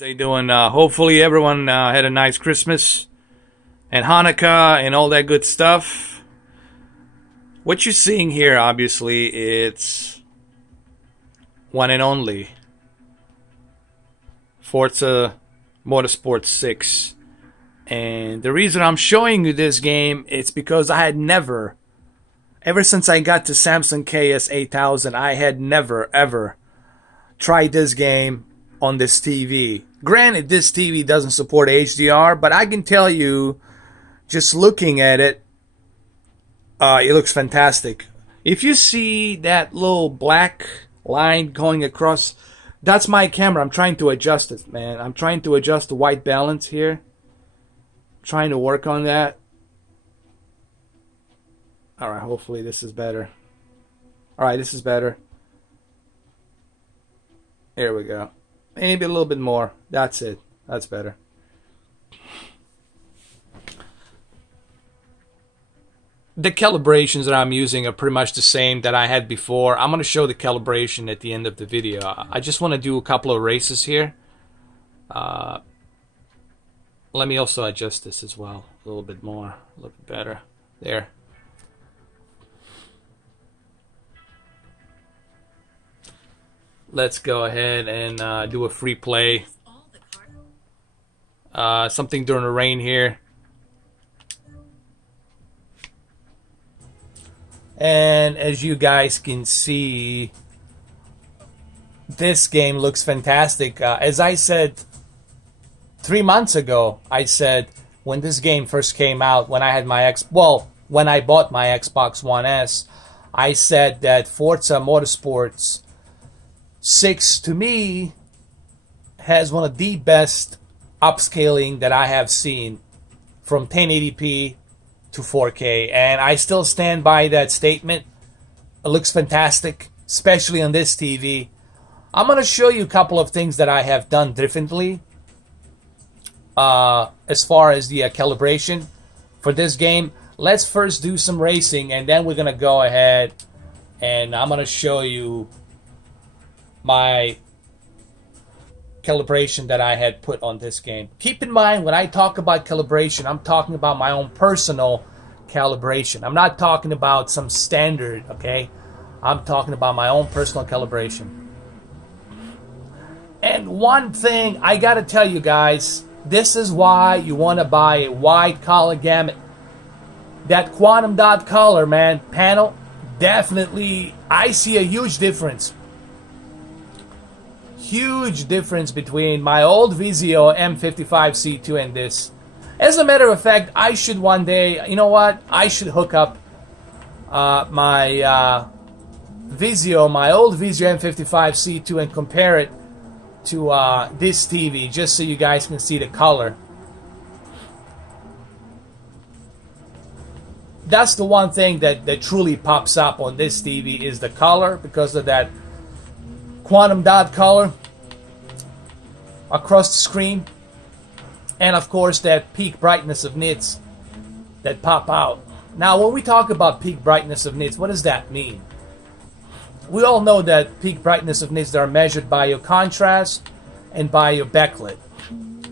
How you doing? Hopefully everyone had a nice Christmas and Hanukkah and all that good stuff. What you're seeing here, obviously, it's one and only FORZA Motorsport 6. And the reason I'm showing you this game is because I had never, ever since I got to Samsung KS-8000, I had never, ever tried this game on this TV. Granted, this TV doesn't support HDR, but I can tell you, just looking at it, it looks fantastic. If you see that little black line going across, that's my camera. I'm trying to adjust it, man. I'm trying to adjust the white balance here. Trying to work on that. Alright, hopefully this is better. Alright, this is better. There we go. Maybe a little bit more. That's it. That's better. The calibrations that I'm using are pretty much the same that I had before. I'm going to show the calibration at the end of the video. I just want to do a couple of races here. Let me also adjust this as well. A little bit more. A little bit better. There. Let's go ahead and do a free play. Something during the rain here. And as you guys can see, this game looks fantastic. As I said 3 months ago, I said when this game first came out, when I had my when I bought my Xbox One S, I said that FORZA Motorsports 6 to me has one of the best upscaling that I have seen from 1080p to 4K, and I still stand by that statement. It looks fantastic, especially on this TV. I'm going to show you a couple of things that I have done differently as far as the calibration for this game. Let's first do some racing, and then we're going to go ahead and I'm going to show you my calibration that I had put on this game. Keep in mind, when I talk about calibration, I'm talking about my own personal calibration. I'm not talking about some standard, okay? I'm talking about my own personal calibration. And one thing I gotta tell you guys, this is why you want to buy a wide color gamut. That quantum dot color, man, panel, definitely, I see a huge difference. Huge difference between my old Vizio M55C2 and this. As a matter of fact, I should one day, you know what? I should hook up my Vizio, my old Vizio M55C2 and compare it to this TV, just so you guys can see the color. That's the one thing that truly pops up on this TV is the color, because of that quantum dot color across the screen, and of course that peak brightness of nits that pop out. Now when we talk about peak brightness of nits, what does that mean? We all know that peak brightness of nits are measured by your contrast and by your backlit,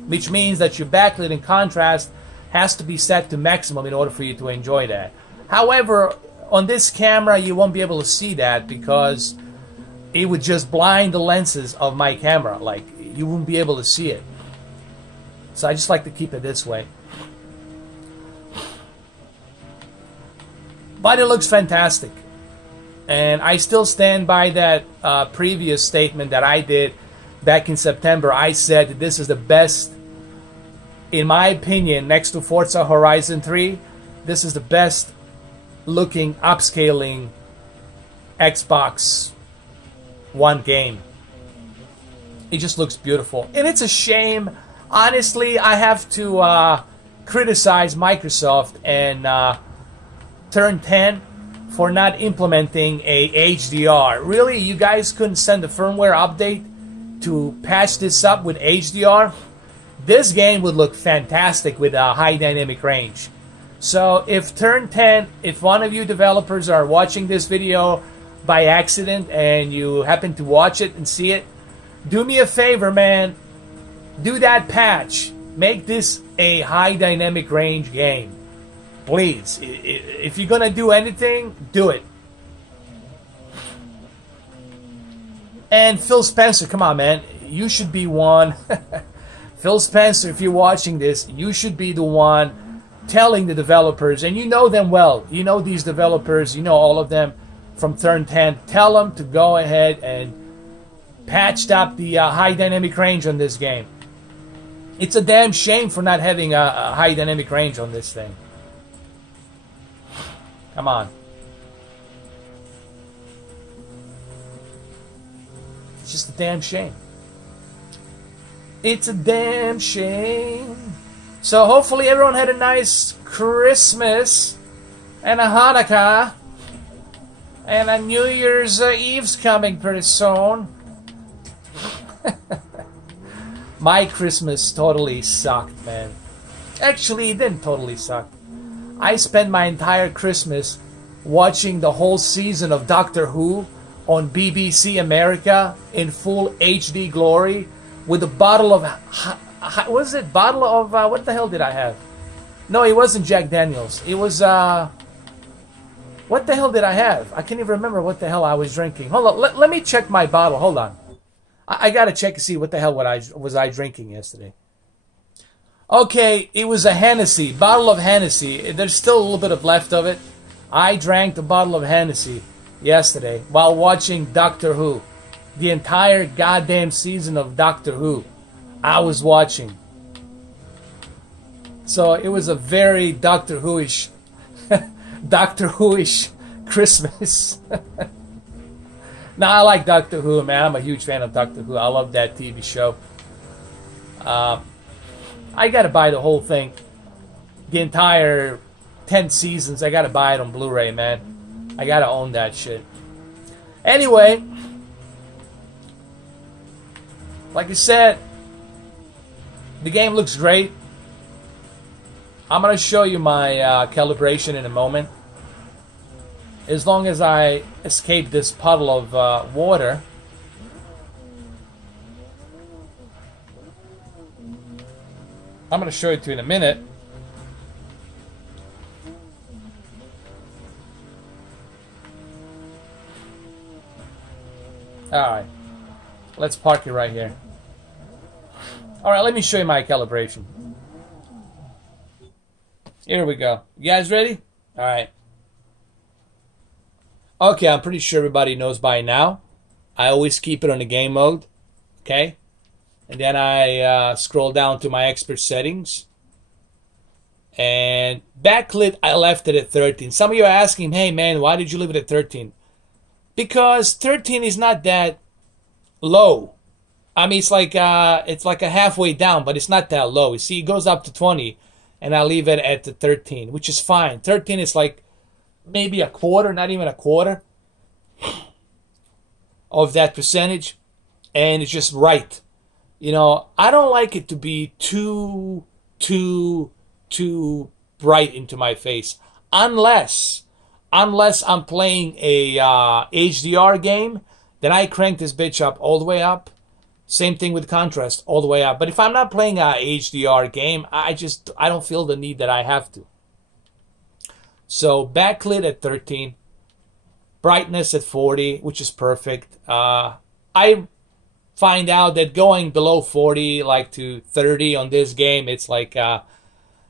which means that your backlit and contrast has to be set to maximum in order for you to enjoy that. However, on this camera you won't be able to see that because it would just blind the lenses of my camera. Like, you wouldn't be able to see it. So I just like to keep it this way. But it looks fantastic. And I still stand by that previous statement that I did back in September. I said that this is the best, in my opinion, next to Forza Horizon 3, this is the best looking upscaling Xbox One game. It just looks beautiful, and it's a shame, honestly. I have to criticize Microsoft and Turn 10 for not implementing a HDR. Really, you guys couldn't send a firmware update to patch this up with HDR? This game would look fantastic with a high dynamic range. So if Turn 10, if one of you developers are watching this video by accident and you happen to watch it and see it, do me a favor, man. Do that patch. Make this a high dynamic range game. Please. If you're going to do anything, do it. And Phil Spencer, come on, man. You should be one. Phil Spencer, if you're watching this, you should be the one telling the developers, and you know them well. You know these developers. You know all of them from Turn 10. Tell them to go ahead and patch up the high dynamic range on this game. It's a damn shame for not having a high dynamic range on this thing. Come on. It's just a damn shame. It's a damn shame. So hopefully everyone had a nice Christmas and a Hanukkah and a New Year's Eve's coming pretty soon. My Christmas totally sucked, man. Actually, it didn't totally suck. I spent my entire Christmas watching the whole season of Doctor Who on BBC America in full HD glory with a bottle of... what was it? Bottle of... what the hell did I have? No, it wasn't Jack Daniels. It was... what the hell did I have? I can't even remember what the hell I was drinking. Hold on. Let me check my bottle. Hold on. I gotta check and see what the hell was I drinking yesterday. Okay, it was a Hennessy. Bottle of Hennessy. There's still a little bit of left of it. I drank the bottle of Hennessy yesterday while watching Doctor Who. The entire goddamn season of Doctor Who I was watching. So it was a very Doctor Who-ish Doctor Who-ish Christmas. Now, I like Doctor Who, man. I'm a huge fan of Doctor Who. I love that TV show. I gotta buy the whole thing. The entire 10 seasons. I gotta buy it on Blu-ray, man. I gotta own that shit. Anyway, like I said, the game looks great. I'm gonna show you my calibration in a moment. As long as I escape this puddle of water. I'm going to show it to you in a minute. Alright. Let's park it right here. Alright, let me show you my calibration. Here we go. You guys ready? Alright. Okay, I'm pretty sure everybody knows by now. I always keep it on the game mode. Okay? And then I scroll down to my expert settings. And backlit, I left it at 13. Some of you are asking, hey man, why did you leave it at 13? Because 13 is not that low. I mean, it's like a halfway down, but it's not that low. You see, it goes up to 20, and I leave it at the 13, which is fine. 13 is like maybe a quarter, not even a quarter of that percentage, and it's just right. You know, I don't like it to be too bright into my face, unless I'm playing a HDR game. Then I crank this bitch up all the way up. Same thing with contrast, all the way up. But if I'm not playing a HDR game, I don't feel the need that I have to. So backlit at 13, brightness at 40, which is perfect. I find out that going below 40, like to 30 on this game, it's like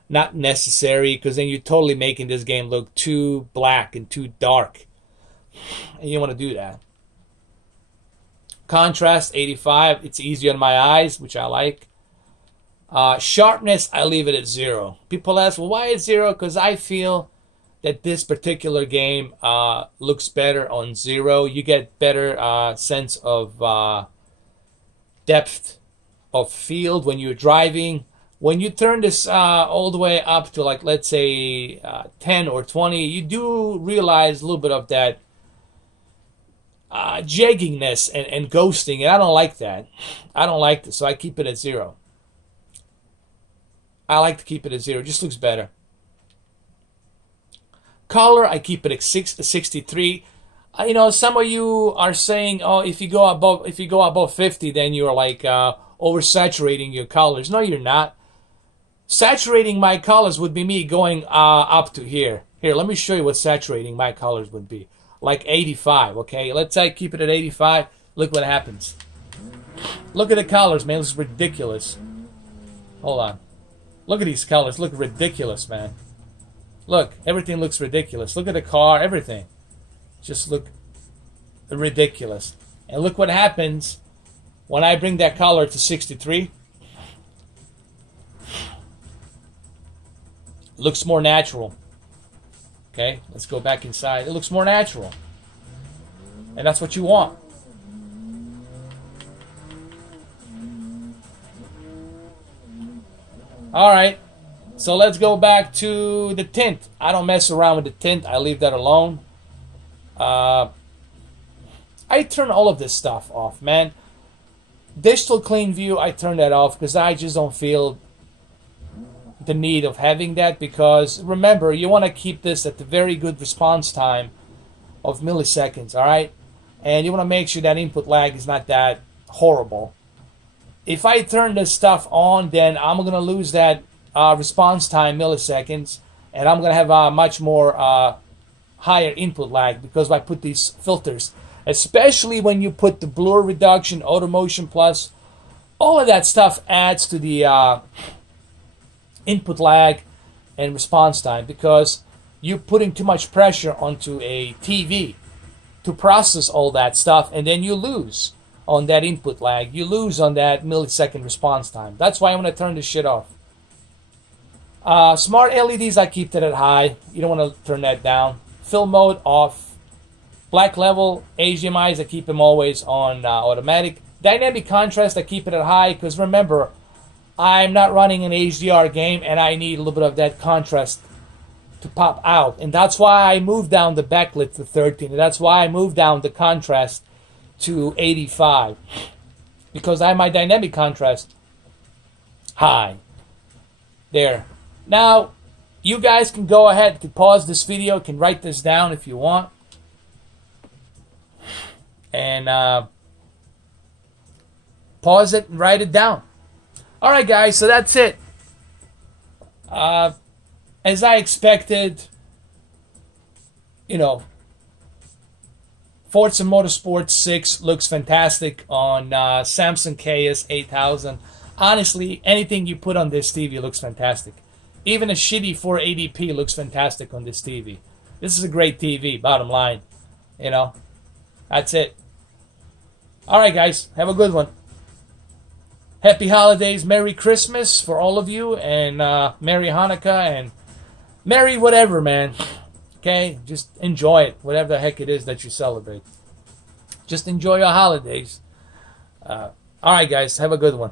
not necessary, because then you're totally making this game look too black and too dark. And you don't want to do that. Contrast 85, it's easy on my eyes, which I like. Sharpness, I leave it at 0. People ask, well, why at 0? Because I feel that this particular game looks better on 0. You get better sense of depth of field when you're driving. When you turn this all the way up to, like, let's say 10 or 20, you do realize a little bit of that jagginess and ghosting, and I don't like that. I don't like this, so I keep it at 0. I like to keep it at 0. It just looks better. Color, I keep it at 63. You know, some of you are saying, oh, if you go above 50, then you're like oversaturating your colors. No, you're not. Saturating my colors would be me going up to here. Here, let me show you what saturating my colors would be. Like 85, okay? Let's say keep it at 85. Look what happens. Look at the colors, man. This is ridiculous. Hold on. Look at these colors. Look ridiculous, man. Look, everything looks ridiculous. Look at the car, everything. Just look ridiculous. And look what happens when I bring that color to 63. Looks more natural. Okay, let's go back inside. It looks more natural. And that's what you want. Alright, so let's go back to the tint. I don't mess around with the tint. I leave that alone. I turn all of this stuff off, man. Digital clean view, I turn that off because I just don't feel the need of having that, because remember, you want to keep this at the very good response time of milliseconds, alright? And you want to make sure that input lag is not that horrible. If I turn this stuff on, then I'm going to lose that response time milliseconds, and I'm going to have a much more higher input lag because I put these filters, especially when you put the blur reduction, auto motion plus, all of that stuff adds to the input lag and response time, because you're putting too much pressure onto a TV to process all that stuff, and then you lose on that input lag. You lose on that millisecond response time. That's why I'm going to turn this shit off. Smart LEDs, I keep that at high. You don't want to turn that down. Film mode off. Black level, HDMIs, I keep them always on automatic. Dynamic contrast, I keep it at high, because remember, I'm not running an HDR game and I need a little bit of that contrast to pop out. And that's why I moved down the backlit to 13. And that's why I moved down the contrast to 85. Because I have my dynamic contrast high. There. Now, you guys can go ahead, you can pause this video, you can write this down if you want. And pause it and write it down. Alright guys, so that's it. As I expected, you know, Forza Motorsport 6 looks fantastic on Samsung KS-8000. Honestly, anything you put on this TV looks fantastic. Even a shitty 480p looks fantastic on this TV. This is a great TV, bottom line. You know, that's it. Alright guys, have a good one. Happy holidays, Merry Christmas for all of you, and Merry Hanukkah, and Merry whatever, man. Okay? Just enjoy it, whatever the heck it is that you celebrate. Just enjoy your holidays. Alright guys, have a good one.